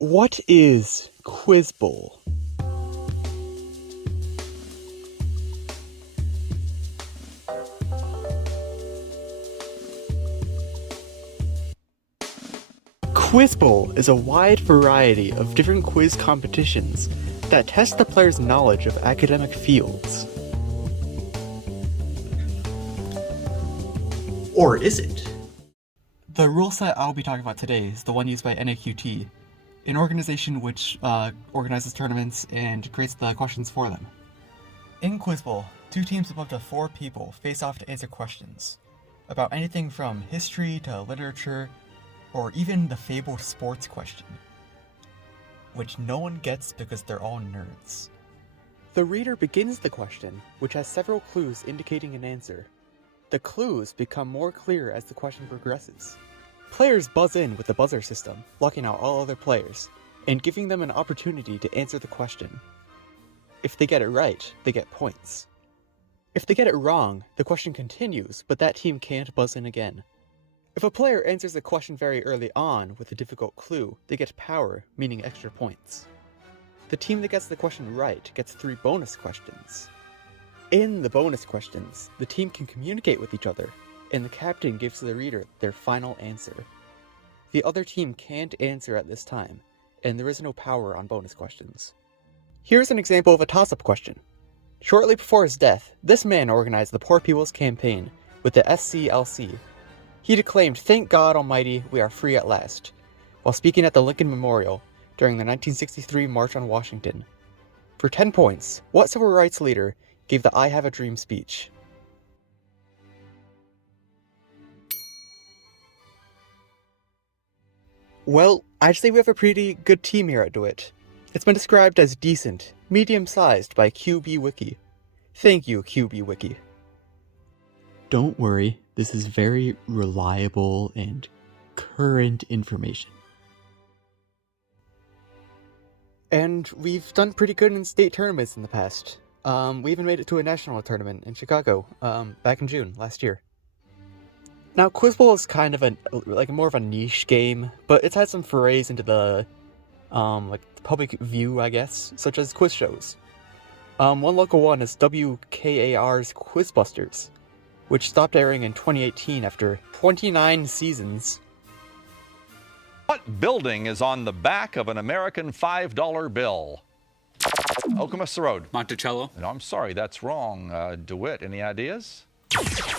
What is Quiz Bowl? Quiz Bowl is a wide variety of different quiz competitions that test the player's knowledge of academic fields. Or is it? The rule set I'll be talking about today is the one used by NAQT, an organization which organizes tournaments and creates the questions for them. In Quiz Bowl, 2 teams of up to 4 people face off to answer questions about anything from history to literature, or even the fabled sports question, which no one gets because they're all nerds. The reader begins the question, which has several clues indicating an answer. The clues become more clear as the question progresses. Players buzz in with the buzzer system, locking out all other players, and giving them an opportunity to answer the question. If they get it right, they get points. If they get it wrong, the question continues, but that team can't buzz in again. If a player answers a question very early on with a difficult clue, they get power, meaning extra points. The team that gets the question right gets 3 bonus questions. In the bonus questions, the team can communicate with each other, and the captain gives the reader their final answer. The other team can't answer at this time, and there is no power on bonus questions. Here's an example of a toss-up question. Shortly before his death, this man organized the Poor People's Campaign with the SCLC. He declaimed, "Thank God Almighty, we are free at last," while speaking at the Lincoln Memorial during the 1963 March on Washington. For 10 points, what civil rights leader gave the I Have a Dream speech? Well, I'd say we have a pretty good team here at DeWitt. It's been described as decent, medium-sized by QB Wiki. Thank you, QB Wiki. Don't worry, this is very reliable and current information. And we've done pretty good in state tournaments in the past. We even made it to a national tournament in Chicago, back in June last year. Now, Quiz Bowl is kind of more of a niche game, but it's had some forays into the, public view, I guess, such as quiz shows. One local one is WKAR's Quizbusters, which stopped airing in 2018 after 29 seasons. What building is on the back of an American $5 bill? Okemos Road. Monticello. No, I'm sorry, that's wrong. DeWitt, any ideas?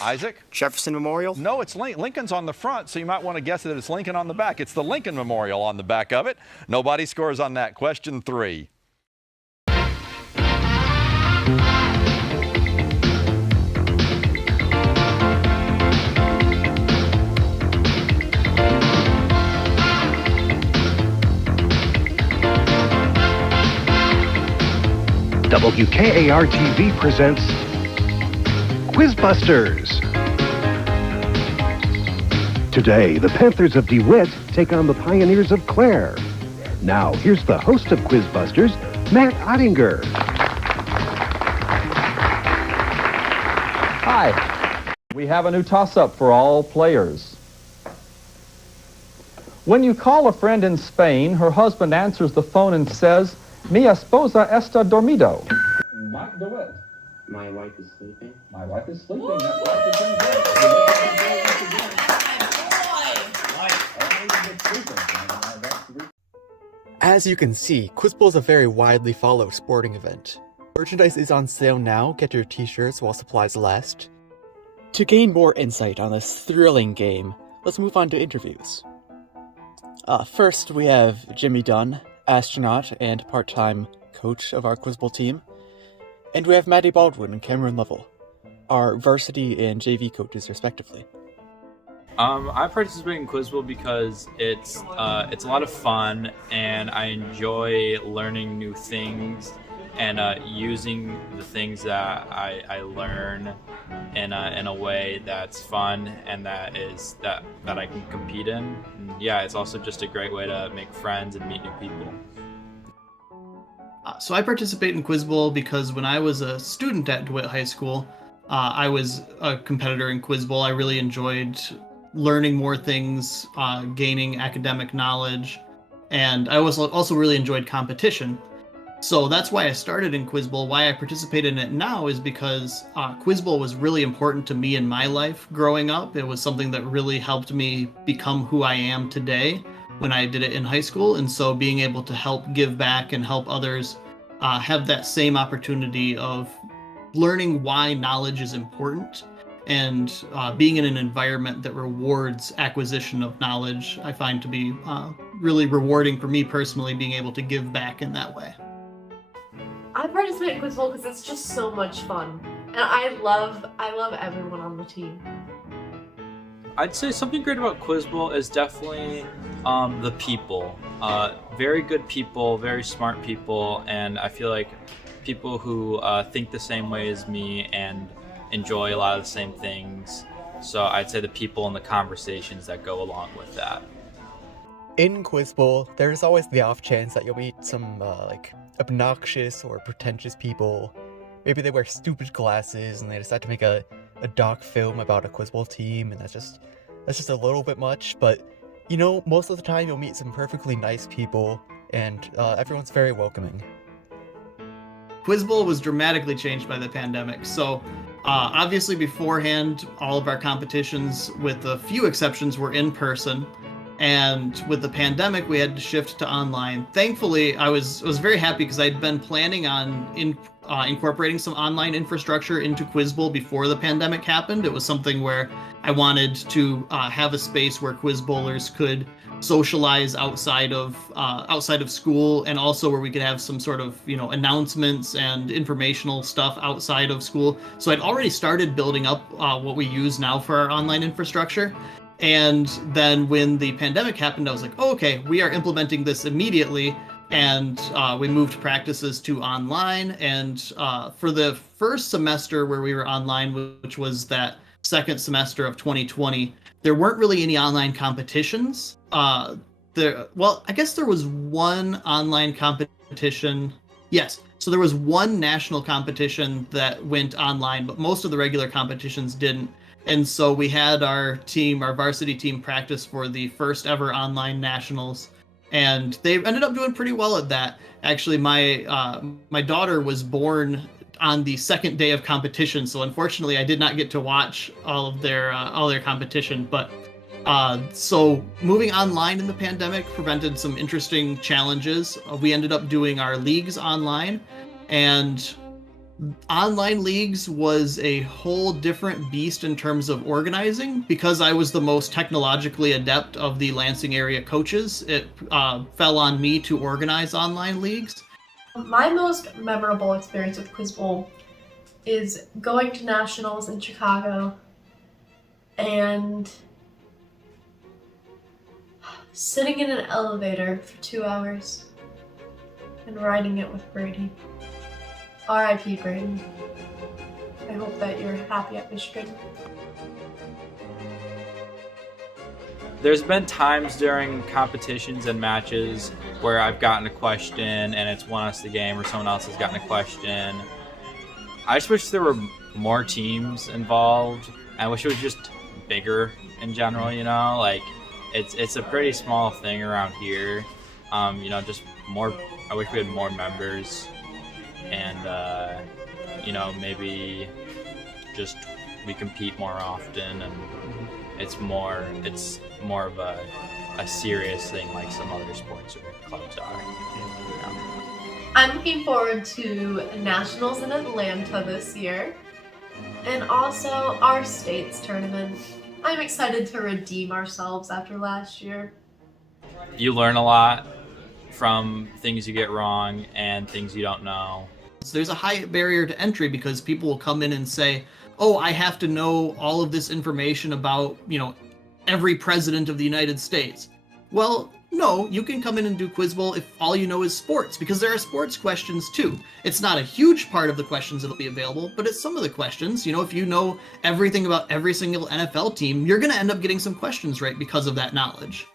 Isaac? Jefferson Memorial? No, it's Lincoln's on the front, so you might want to guess that it's Lincoln on the back. It's the Lincoln Memorial on the back of it. Nobody scores on that. Question 3. WKAR-TV presents Quizbusters. Today, the Panthers of DeWitt take on the Pioneers of Clare. Now, here's the host of Quizbusters, Matt Ottinger. Hi. We have a new toss-up for all players. When you call a friend in Spain, her husband answers the phone and says, "Mi esposa está dormido." Not do it. My wife is sleeping. My wife is sleeping. As you can see, Quiz Bowl is a very widely followed sporting event. Merchandise is on sale now, get your t-shirts while supplies last. To gain more insight on this thrilling game, let's move on to interviews. First, we have Jimmy Dunn, astronaut and part-time coach of our Quiz Bowl team. And we have Maddie Baldwin and Cameron Lovell, our varsity and JV coaches respectively. I participate in Quiz Bowl because it's a lot of fun, and I enjoy learning new things and using the things that I learn in a way that's fun and that I can compete in. And yeah, it's also just a great way to make friends and meet new people. So I participate in Quiz Bowl because when I was a student at DeWitt High School, I was a competitor in Quiz Bowl. I really enjoyed learning more things, gaining academic knowledge, And I also really enjoyed competition. So that's why I started in Quiz Bowl. Why I participate in it now is because Quiz Bowl was really important to me in my life growing up. It was something that really helped me become who I am today when I did it in high school. And so being able to help give back and help others have that same opportunity of learning why knowledge is important and being in an environment that rewards acquisition of knowledge, I find to be really rewarding for me personally, being able to give back in that way. I participate in Quiz Bowl because it's just so much fun, and I love everyone on the team. I'd say something great about Quiz Bowl is definitely the people. Very good people, very smart people, and I feel like people who think the same way as me and enjoy a lot of the same things. So I'd say the people and the conversations that go along with that. In Quiz Bowl, there's always the off chance that you'll meet some like obnoxious or pretentious people. Maybe they wear stupid glasses and they decide to make a doc film about a Quiz Bowl team, and that's just a little bit much. But you know, most of the time you'll meet some perfectly nice people, and everyone's very welcoming. Quiz Bowl was dramatically changed by the pandemic. So obviously beforehand, all of our competitions, with a few exceptions, were in person. And with the pandemic, we had to shift to online. Thankfully, I was very happy because I'd been planning on incorporating some online infrastructure into Quiz Bowl before the pandemic happened. It was something where I wanted to have a space where Quiz Bowlers could socialize outside of school, and also where we could have some sort of, you know, announcements and informational stuff outside of school. So I'd already started building up what we use now for our online infrastructure. And then when the pandemic happened, I was like, oh, okay, we are implementing this immediately. And we moved practices to online. And for the first semester where we were online, which was that second semester of 2020, there weren't really any online competitions. I guess there was one online competition. Yes. So there was one national competition that went online, but most of the regular competitions didn't. And so we had our varsity team, practice for the first ever online nationals, and they ended up doing pretty well at that. Actually, my daughter was born on the second day of competition, so unfortunately I did not get to watch all their competition. But so moving online in the pandemic presented some interesting challenges. We ended up doing our leagues online, and online leagues was a whole different beast in terms of organizing. Because I was the most technologically adept of the Lansing area coaches, it fell on me to organize online leagues. My most memorable experience with Quiz Bowl is going to nationals in Chicago and sitting in an elevator for 2 hours and riding it with Brady. R.I.P. Brady. I hope that you're happy at Michigan. There's been times during competitions and matches where I've gotten a question and it's won us the game, or someone else has gotten a question. I just wish there were more teams involved. I wish it was just bigger in general, you know? Like, it's a pretty small thing around here. You know, just more, I wish we had more members. And maybe just we compete more often, and it's more of a serious thing like some other sports or clubs are. Yeah. I'm looking forward to nationals in Atlanta this year, and also our states tournament. I'm excited to redeem ourselves after last year. You learn a lot from things you get wrong and things you don't know. So there's a high barrier to entry because people will come in and say, oh, I have to know all of this information about, you know, every president of the United States. Well, no, you can come in and do Quiz Bowl if all you know is sports, because there are sports questions too. It's not a huge part of the questions that'll be available, but it's some of the questions. You know, if you know everything about every single NFL team, you're going to end up getting some questions right because of that knowledge.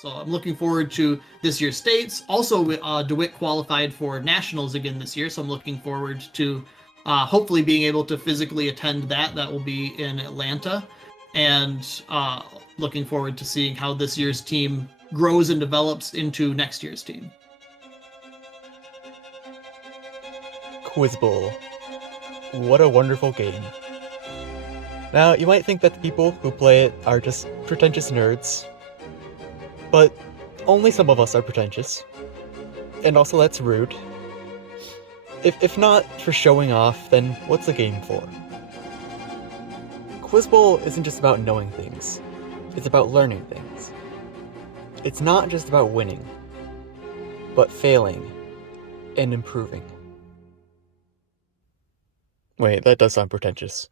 So I'm looking forward to this year's states. Also, DeWitt qualified for nationals again this year, so I'm looking forward to hopefully being able to physically attend that. That will be in Atlanta, and looking forward to seeing how this year's team grows and develops into next year's team. Quiz Bowl. What a wonderful game. Now, you might think that the people who play it are just pretentious nerds, but only some of us are pretentious. And also that's rude. If not for showing off, then what's the game for? Quiz Bowl isn't just about knowing things, it's about learning things. It's not just about winning, but failing and improving. Wait, that does sound pretentious.